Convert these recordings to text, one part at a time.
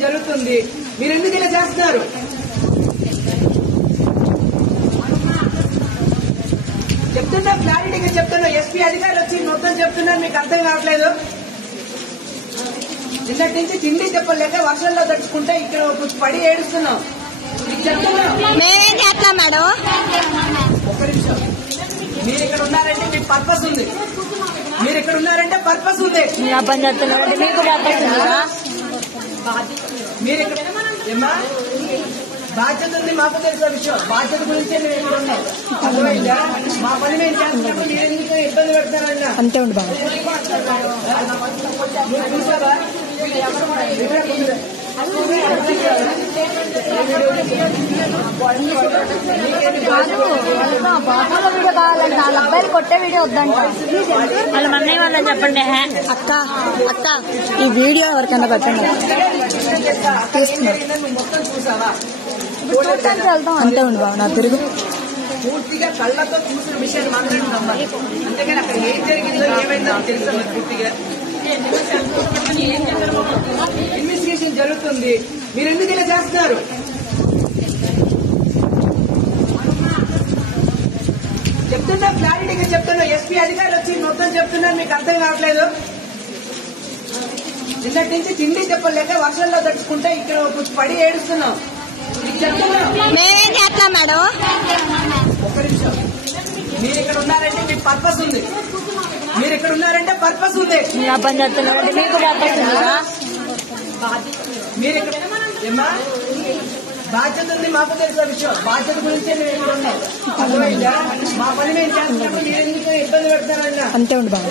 Investigation జరుగుతుంది. మీరు ఎందుకు ఇలా చేస్తున్నారు? చెప్తున్నా, క్లారిటీగా చెప్తున్నా. ఎస్పీ అధికారులు వచ్చి మొత్తం చెప్తున్నారు, మీకు అర్థం కావట్లేదు. నిన్నటి నుంచి తిండి చెప్పలేక వర్షంలో తడుచుకుంటే ఇక్కడ పడి ఏడుస్తున్నాం. మీకు చెప్తున్నాం. మేమేం చేస్తాం మేడం? ఒక్క నిమిషం. మీరు ఇక్కడ ఉన్నారంటే మీకు పర్పస్ ఉంది. మీరు ఇక్కడ ఉన్నారంటే పర్పస్ ఉంది. మీరు ఇక్కడ ఏమా బాధ్యత ఉంది, మాకు తెలిసిన విషయం. బాధ్యత గురించే మేము ఇక్కడ ఉన్నాం. అర్థమైందా? మా పని మేము చేస్తున్నప్పుడు మీరు ఎందుకు ఇబ్బంది పెడతారన్నా? అంతే ఉండి బాబు. చూసావా? వీడియో కావాలంట, వాళ్ళ అబ్బాయిలు కొట్టే వీడియో వద్దంట. వాళ్ళ మన్నయ్య వాళ్ళని చెప్పండి. అక్క అక్క ఈ వీడియో ఎవరికైనా పెట్టండి. మొత్తం చూసావా? చూడటానికి వెళ్తాం. అంతే ఉండి బాబు. నా తిరుగు పూర్తిగా కళ్ళతో చూసిన విషయాన్ని మాత్రమే నమ్మాలి. అంతేగాని అక్కడ ఏం జరిగిందో ఏమైందో తెలుసా? మీరు పూర్తిగా ఇన్వెస్టిగేషన్ జరుగుతుంది. మీరు ఎందుకు ఇలా చేస్తున్నారు? చెప్తున్నా, క్లారిటీగా చెప్తున్నా. ఎస్పీ అధికారులు వచ్చి మొత్తం చెప్తున్నారు, మీకు అర్థం కావట్లేదు. నిన్నటి నుంచి తిండి చెప్పలేక వర్షంలో తడుచుకుంటే ఇక్కడ పడి ఏడుస్తున్నాం. మీకు చెప్తున్నా. మేమేం చేస్తాం మేడం? ఒక్క నిమిషం. మీరు ఇక్కడ ఉన్నారంటే మీకు పర్పస్ ఉంది. మీరు ఇక్కడ ఉన్నారంటే పర్పస్ ఉంది. మీరు ఇక్కడ ఏమా బాధ్యత ఉంది, మాకు తెలిసిన విషయం. బాధ్యత గురించే మేము ఇక్కడ ఉన్నాం. అర్థమైందా? మా పని మేము చేస్తున్నప్పుడు మీరు ఎందుకు ఇబ్బంది పెడతారన్నా? అంతే ఉండి బాబు.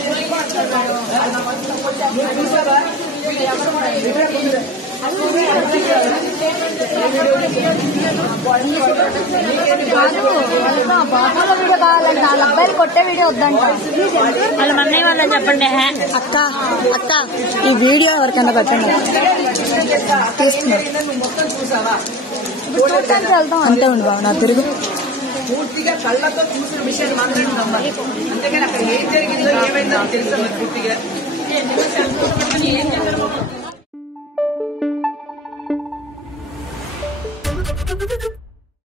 చూసావా? వీడియో కావాలంట, వాళ్ళ అబ్బాయిలు కొట్టే వీడియో వద్దంట. వాళ్ళ మన్నయ్య వాళ్ళని చెప్పండి. అక్క అక్క ఈ వీడియో ఎవరికైనా పెట్టండి. మొత్తం చూసావా? చూడటానికి వెళ్తాం. అంతే ఉండి బాబు. నా తిరుగు పూర్తిగా కళ్ళతో చూసిన విషయాన్ని మాత్రమే నమ్మాలి. అంతేగాని అక్కడ ఏం జరిగిందో ఏమైందో తెలుసా? పూర్తిగా